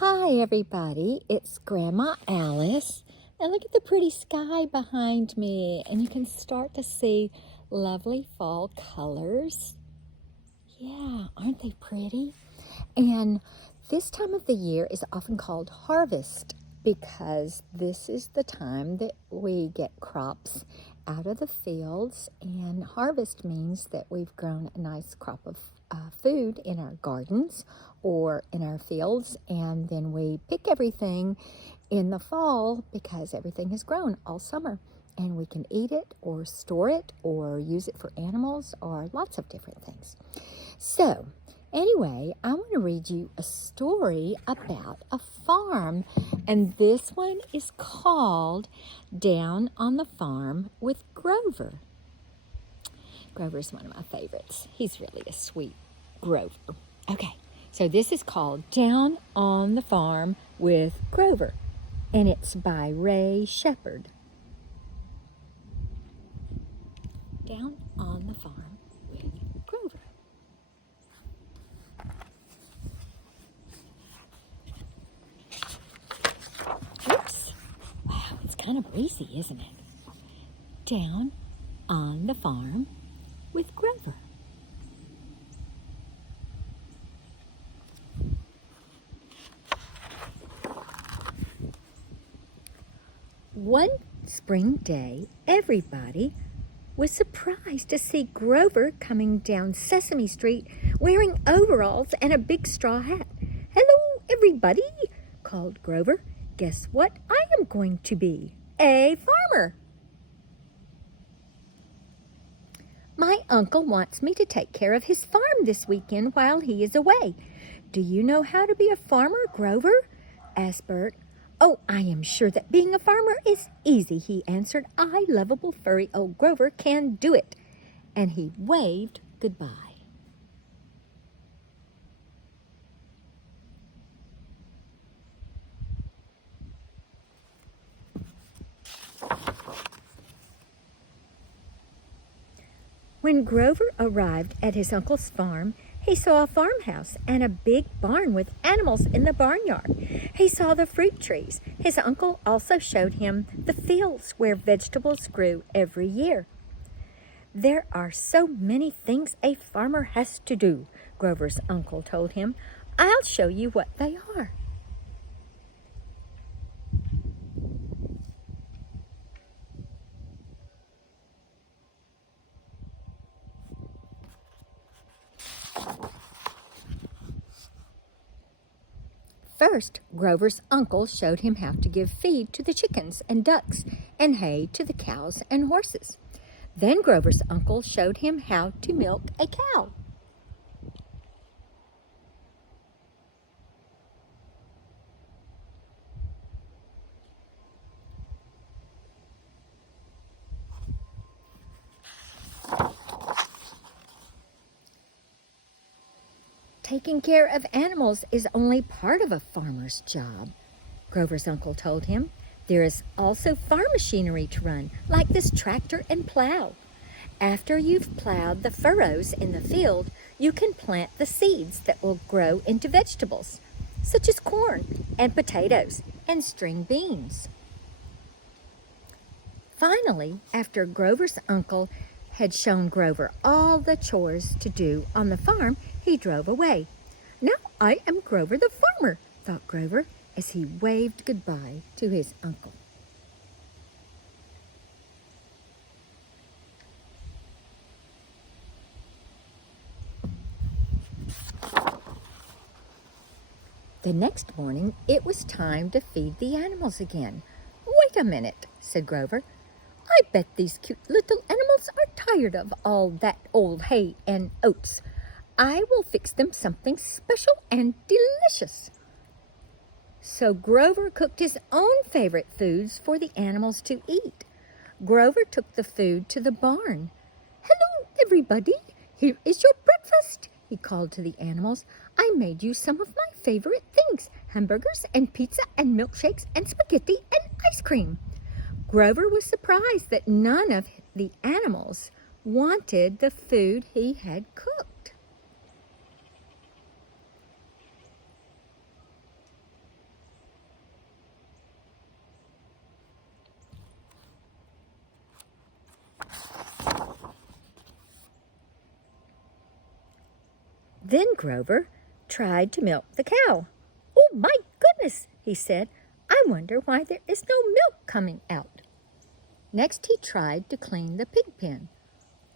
Hi everybody, it's Grandma Alice, and look at the pretty sky behind me, and you can start to see lovely fall colors. Yeah, aren't they pretty? And this time of the year is often called harvest because this is the time that we get crops out of the fields, and harvest means that we've grown a nice crop of food in our gardens or in our fields, and then we pick everything in the fall because everything has grown all summer, and we can eat it or store it or use it for animals or lots of different things. So anyway, I want to read you a story about a farm, and this one is called Down on the Farm with Grover. Grover's one of my favorites. He's really a sweet Grover. Okay, so this is called Down on the Farm with Grover, and it's by Ray Shepard. Down on the Farm with Grover. Oops. Wow, it's kind of breezy, isn't it? Down on the Farm with Grover. One spring day, everybody was surprised to see Grover coming down Sesame Street wearing overalls and a big straw hat. "Hello, everybody," called Grover. "Guess what I am going to be? A farmer. My uncle wants me to take care of his farm this weekend while he is away. Do you know how to be a farmer, Grover?" asked Bert. "Oh, I am sure that being a farmer is easy," he answered. "I, lovable furry old Grover, can do it." And he waved goodbye. When Grover arrived at his uncle's farm, he saw a farmhouse and a big barn with animals in the barnyard. He saw the fruit trees. His uncle also showed him the fields where vegetables grew every year. "There are so many things a farmer has to do," Grover's uncle told him. "I'll show you what they are." First, Grover's uncle showed him how to give feed to the chickens and ducks and hay to the cows and horses. Then Grover's uncle showed him how to milk a cow. "Taking care of animals is only part of a farmer's job," Grover's uncle told him. "There is also farm machinery to run, like this tractor and plow. After you've plowed the furrows in the field, you can plant the seeds that will grow into vegetables, such as corn and potatoes and string beans." Finally, after Grover's uncle had shown Grover all the chores to do on the farm, he drove away. "Now I am Grover the farmer," thought Grover as he waved goodbye to his uncle. The next morning, it was time to feed the animals again. "Wait a minute," said Grover. "I bet these cute little animals are tired of all that old hay and oats. I will fix them something special and delicious." So Grover cooked his own favorite foods for the animals to eat. Grover took the food to the barn. "Hello, everybody. Here is your breakfast," he called to the animals. "I made you some of my favorite things, hamburgers and pizza and milkshakes and spaghetti and ice cream." Grover was surprised that none of the animals wanted the food he had cooked. Then Grover tried to milk the cow. "Oh, my goodness," he said. "I wonder why there is no milk coming out." Next he tried to clean the pig pen.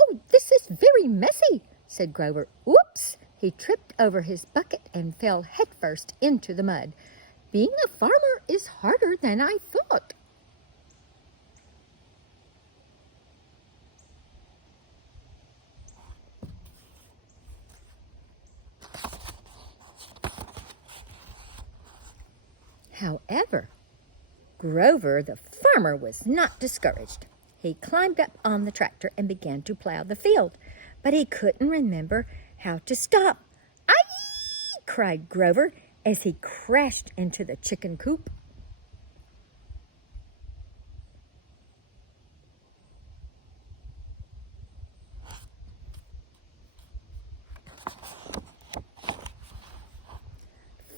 "Oh, this is very messy," said Grover. Whoops! He tripped over his bucket and fell headfirst into the mud. "Being a farmer is harder than I thought." However, Grover the farmer was not discouraged. He climbed up on the tractor and began to plow the field, but he couldn't remember how to stop. "Aye!" cried Grover as he crashed into the chicken coop.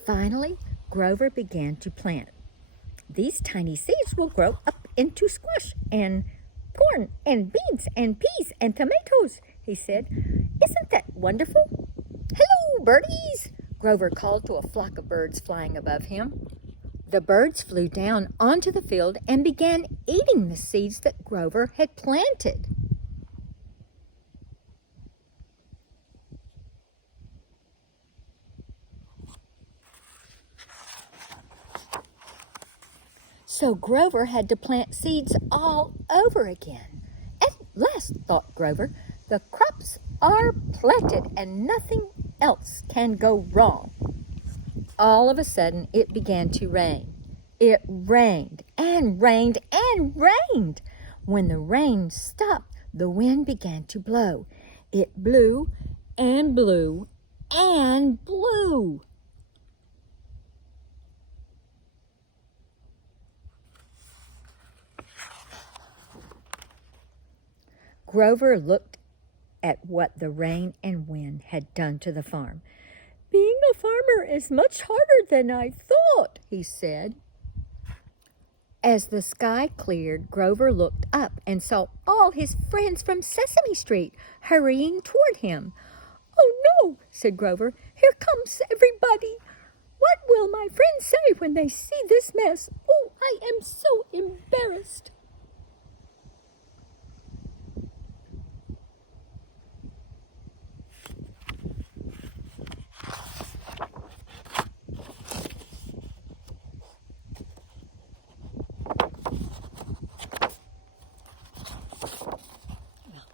Finally, Grover began to plant. "These tiny seeds will grow up into squash and corn and beans and peas and tomatoes," he said. "Isn't that wonderful?" "Hello, birdies!" Grover called to a flock of birds flying above him. The birds flew down onto the field and began eating the seeds that Grover had planted. So Grover had to plant seeds all over again. "At last," thought Grover, "the crops are planted and nothing else can go wrong." All of a sudden, it began to rain. It rained and rained and rained. When the rain stopped, the wind began to blow. It blew and blew and blew. Grover looked at what the rain and wind had done to the farm. "Being a farmer is much harder than I thought," he said. As the sky cleared, Grover looked up and saw all his friends from Sesame Street hurrying toward him. "Oh no," said Grover, "here comes everybody. What will my friends say when they see this mess? Oh, I am so embarrassed."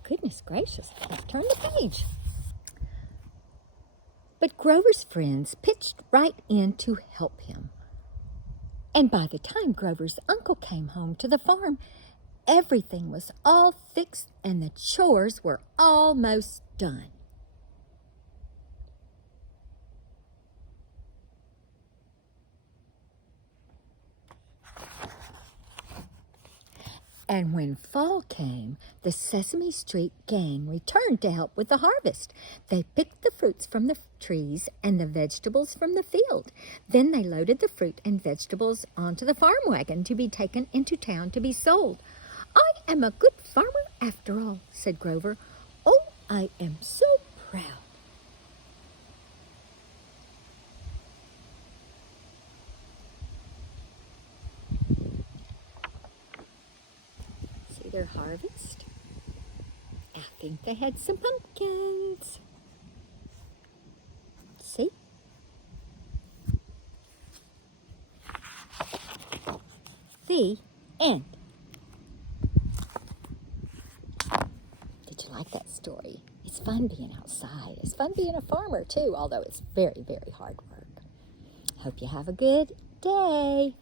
Goodness gracious, let's turn the page. But Grover's friends pitched right in to help him. And by the time Grover's uncle came home to the farm, everything was all fixed and the chores were almost done. And when fall came, the Sesame Street gang returned to help with the harvest. They picked the fruits from the trees and the vegetables from the field. Then they loaded the fruit and vegetables onto the farm wagon to be taken into town to be sold. "I am a good farmer after all," said Grover. "Oh, I am so proud." See their harvest? I think they had some pumpkins. See? The end. Did you like that story? It's fun being outside. It's fun being a farmer too, although it's very, very hard work. Hope you have a good day.